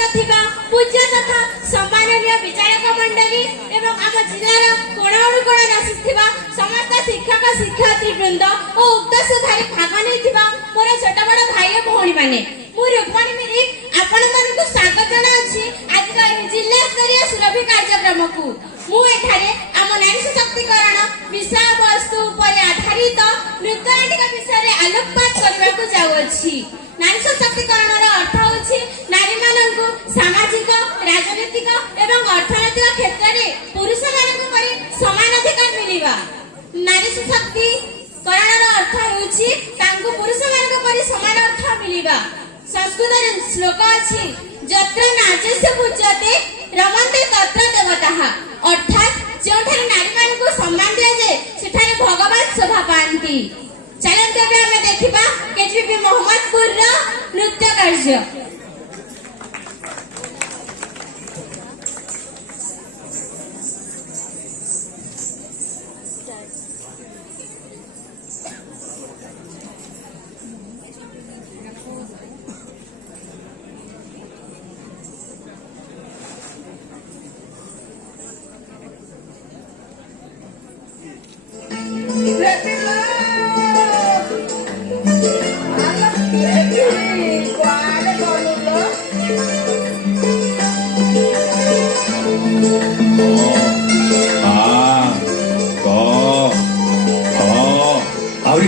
तथिबा पूज्य तथा सम्माननीय विचारक मंडली एवं आम जिलार कोण अनुकोण आसिथिबा समस्त शिक्षक शिक्षयित्री वृंद और उक्त सुधारे भाग नहीं मोर छोट बड़ भाई भौणी माने मु रुक्मणी मिली आपण मानकु स्वागत जनाउछि आज जिला स्तरीय सुरभि कार्यक्रम को मु एठारे आम नारी सशक्तिकरण विषय वस्तु पर आधारित नृत्य नाटिका विषय रे आलोकपात करबा को जाउछि। नारी सशक्तिकरण रो अर्थ होछि नारी मानकु सामाजिक राजनीतिक एवं अर्थनैतिक क्षेत्र रे पुरुष मानकु परि समान अधिकार मिलिबा। नारी सशक्तिकरण रो अर्थ होछि तांको पुरुष मानकु परि समान अर्थ मिलिबा। संस्कृत रे श्लोक अछि जत्र नार्यस्य पूज्यते रमन्ते तत्र देवताः अर्थात जोठारे नारी मानकु सम्मान दिया जाए सेठारे भगवान शोभा पांती। चलते अब हमें देखिबा केजीपी मोहम्मदपुर रो नृत्य कार्य।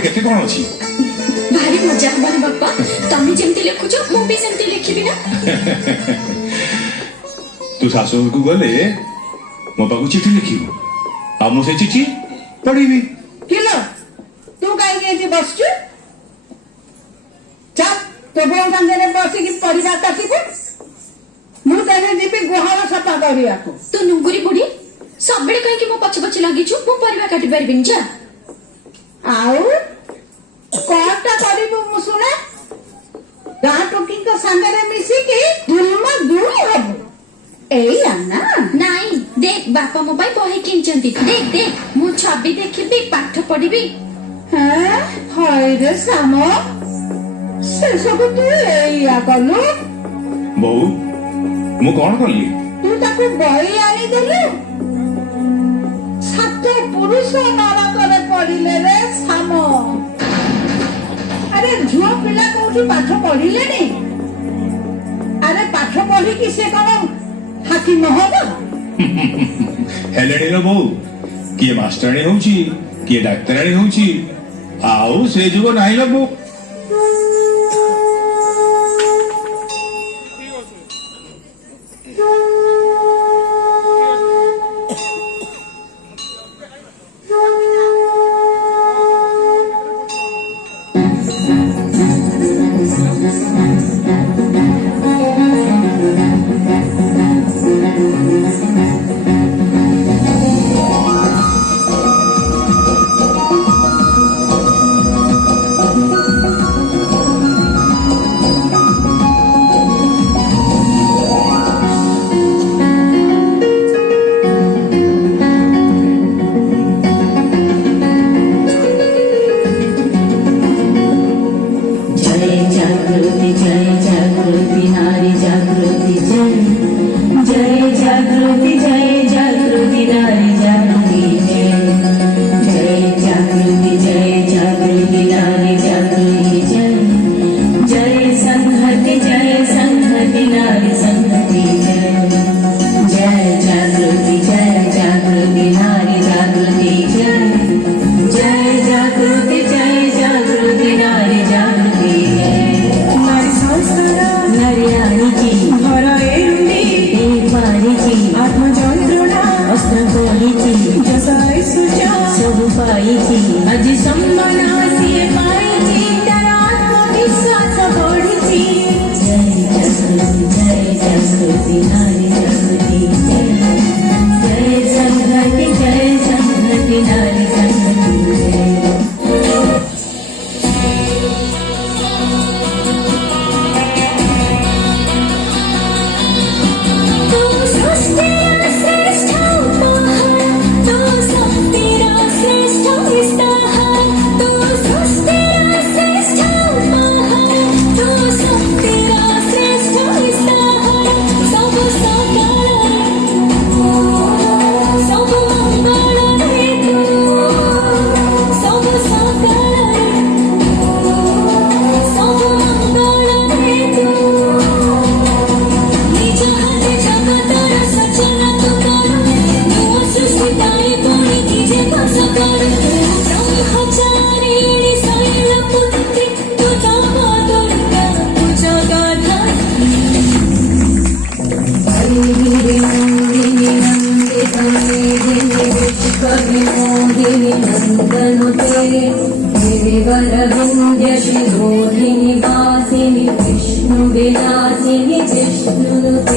केते कोन अछि भारी मजा हमारे बापा तमे जेमती लिखुछ मु भी सेमती लिखिबी ना। तू सासुर को गले मो पाकु चिट्ठी लिखिबो आ मु से चिट्ठी पढिबी। किलो तू काई एठी बसछु चल तो बोल संगे बसी की परिवार काटिबो मु तने जीबी गुहार सफा करिया को। तू नुंगुरी बुढ़ी सब बेले कहि कि मो पछ पछ लागि छु मु परिवार काटि परबिन जा आउ कोटा करिबो मु सुने गां टोकी को संगे मिसी की दुलमा दुल हबो एया ना नाई देख बापा मो भाई बही किनचंती देख देख मु छवि देखिबी पाठ पढिबी। हां हाय रे सामो से सब तू एया कलु बहु मु कोन करली तू ताको बही आनी देलु सातो पुरुष नारा करे पढिले रे सामो। अरे झुआ पिला कोठी पाठ पढिले नी अरे पाठ पढी कि से कोन हाथी नहबो हेलेनी रो बहु किए मास्टरनी होउची किए डाक्टरनी होउची आउ से जुगो नाही लो बहु।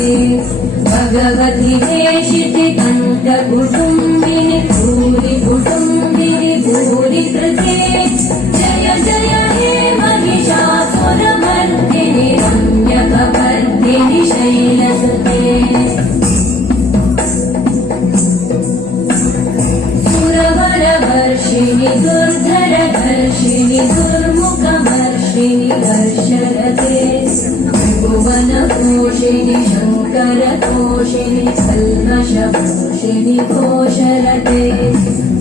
भगवति देशिते कण्ठकुटुम्बिनि भूरि कुटुम्बिनि भूरि कृते जय जय हे महिषासुरमर्दिनि रम्यकपर्दिनि शैलसुते सुरवरवर्षिणि दुर्धरधर्षिणि दुर्मुखमर्षिणि हर्षरते त्रिभुवनपोषिणि शङ्करतोषिणि कल्मषपोषिणि घोषरते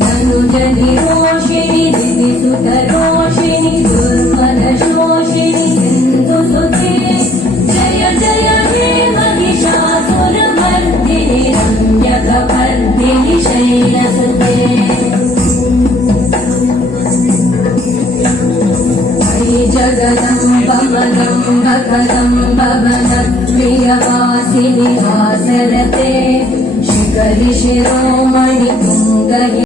तनुजनिरोषिणि दिविसुतरोषिणि दुर्मदशोषिणि सिन्धुसुते जय जय हे महिषासुरमर्दिनि रम्यकपर्दिनि शैलसुते जगदम्बमदम्बकदम्बवनप्रियवासिनि वासरते शिखरि शिरोमणि